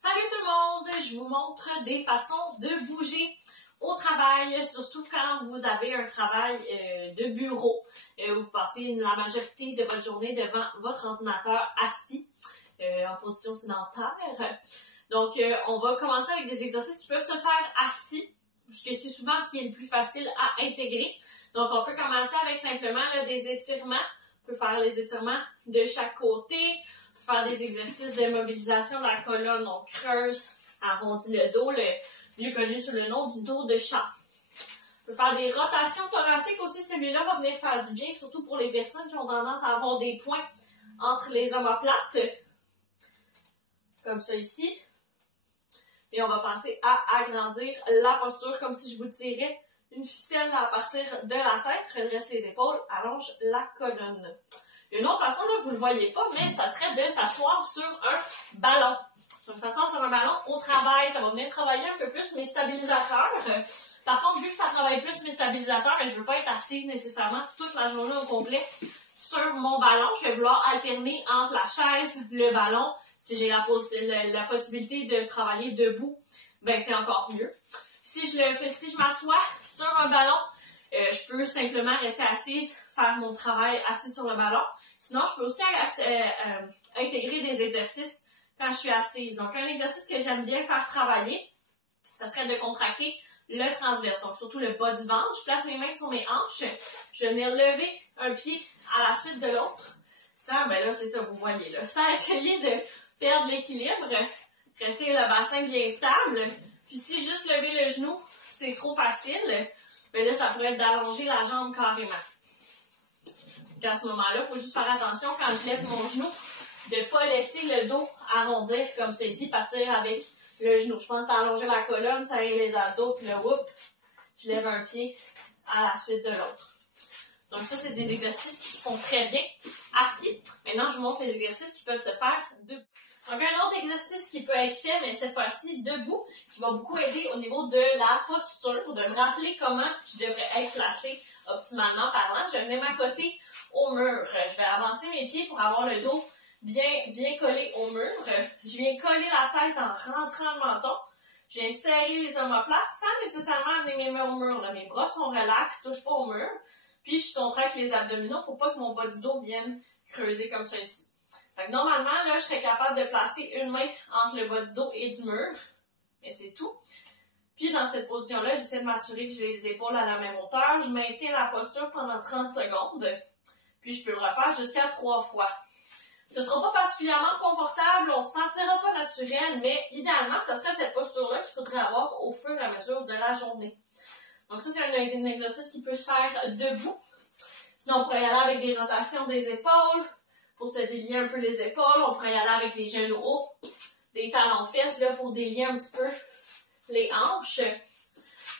Salut tout le monde! Je vous montre des façons de bouger au travail, surtout quand vous avez un travail de bureau, où vous passez la majorité de votre journée devant votre ordinateur assis, en position sédentaire. Donc, on va commencer avec des exercices qui peuvent se faire assis, puisque c'est souvent ce qui est le plus facile à intégrer. Donc, on peut commencer avec simplement là, des étirements. On peut faire les étirements de chaque côté, faire des exercices de mobilisation de la colonne, on creuse, arrondit le dos, le mieux connu sous le nom du dos de chat. On peut faire des rotations thoraciques aussi, celui-là va venir faire du bien, surtout pour les personnes qui ont tendance à avoir des points entre les omoplates, comme ça ici. Et on va passer à agrandir la posture, comme si je vous tirais une ficelle à partir de la tête, redresse les épaules, allonge la colonne. Une autre façon, là, vous ne le voyez pas, mais ça serait de s'asseoir sur un ballon. Donc, s'asseoir sur un ballon au travail, ça va venir travailler un peu plus mes stabilisateurs. Par contre, vu que ça travaille plus mes stabilisateurs, je ne veux pas être assise nécessairement toute la journée au complet sur mon ballon. Je vais vouloir alterner entre la chaise, le ballon. Si j'ai la possibilité de travailler debout, ben c'est encore mieux. Si je m'assois sur un ballon, je peux simplement rester assise, faire mon travail assis sur le ballon. Sinon, je peux aussi intégrer des exercices quand je suis assise. Donc, un exercice que j'aime bien faire travailler, ça serait de contracter le transverse. Donc, surtout le bas du ventre. Je place les mains sur mes hanches. Je vais venir lever un pied à la suite de l'autre. Sans, ben là, c'est ça, vous voyez, là. Sans essayer de perdre l'équilibre. Rester le bassin bien stable. Puis, si juste lever le genou, c'est trop facile, ben là, ça pourrait être d'allonger la jambe carrément. Donc, à ce moment-là, il faut juste faire attention quand je lève mon genou, de ne pas laisser le dos arrondir comme ça ici, partir avec le genou. Je pense à allonger la colonne, serrer les abdos, puis le whoop, je lève un pied à la suite de l'autre. Donc ça, c'est des exercices qui se font très bien assis. Maintenant, je vous montre les exercices qui peuvent se faire debout. Donc, un autre exercice qui peut être fait, mais cette fois-ci debout, qui va beaucoup aider au niveau de la posture, de me rappeler comment je devrais être placée optimalement parlant. Je vais m'accoter au mur. Je vais avancer mes pieds pour avoir le dos bien collé au mur. Je viens coller la tête en rentrant le menton. Je viens serrer les omoplates sans nécessairement amener mes mains au mur. Là, mes bras sont relax, touchent pas au mur. Puis, je contracte les abdominaux pour pas que mon bas du dos vienne creuser comme ça ici. Donc, normalement, là, je serais capable de placer une main entre le bas du dos et du mur. Mais c'est tout. Puis, dans cette position-là, j'essaie de m'assurer que j'ai les épaules à la même hauteur. Je maintiens la posture pendant 30 secondes. Puis, je peux le refaire jusqu'à 3 fois. Ce ne sera pas particulièrement confortable, on ne se sentira pas naturel, mais idéalement, ce serait cette posture-là qu'il faudrait avoir au fur et à mesure de la journée. Donc ça, c'est un exercice qui peut se faire debout. Sinon, on pourrait y aller avec des rotations des épaules pour se délier un peu les épaules. On pourrait y aller avec les genoux hauts, des talons-fesses là, pour délier un petit peu les hanches.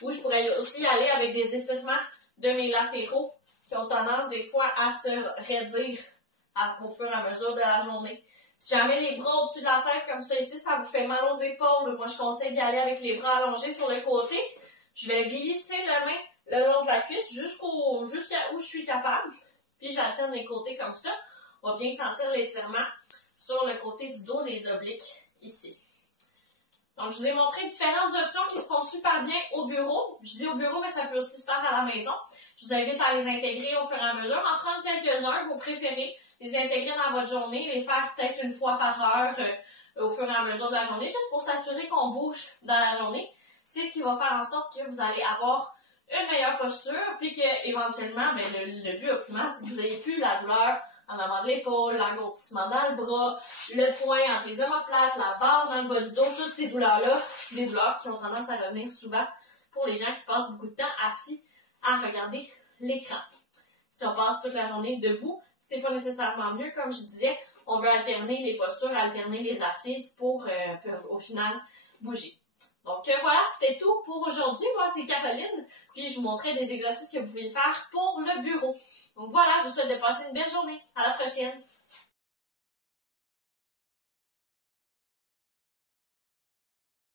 Ou je pourrais aussi y aller avec des étirements de mes latéraux qui ont tendance des fois à se raidir au fur et à mesure de la journée. Si jamais les bras au-dessus de la tête comme ça ici, ça vous fait mal aux épaules, moi je conseille d'y aller avec les bras allongés sur le côté. Je vais glisser la main le long de la cuisse jusqu'à où je suis capable. Puis j'alterne les côtés comme ça. On va bien sentir l'étirement sur le côté du dos, les obliques ici. Donc, je vous ai montré différentes options qui se font super bien au bureau. Je dis au bureau, mais ça peut aussi se faire à la maison. Je vous invite à les intégrer au fur et à mesure, en prendre quelques-uns, vos préférés, les intégrer dans votre journée, les faire peut-être une fois par heure au fur et à mesure de la journée, juste pour s'assurer qu'on bouge dans la journée. C'est ce qui va faire en sorte que vous allez avoir une meilleure posture, puis que éventuellement, ben, le but optimal, c'est que vous n'ayez plus la douleur en avant de l'épaule, l'engourdissement dans le bras, le poing entre les omoplates, la barre dans le bas du dos, toutes ces douleurs-là, des douleurs qui ont tendance à revenir souvent pour les gens qui passent beaucoup de temps assis à regarder l'écran. Si on passe toute la journée debout, c'est pas nécessairement mieux. Comme je disais, on veut alterner les postures, alterner les assises pour au final bouger. Donc voilà, c'était tout pour aujourd'hui. Moi, c'est Caroline, puis je vous montrais des exercices que vous pouvez faire pour le bureau. Donc voilà, je vous souhaite de passer une belle journée. À la prochaine!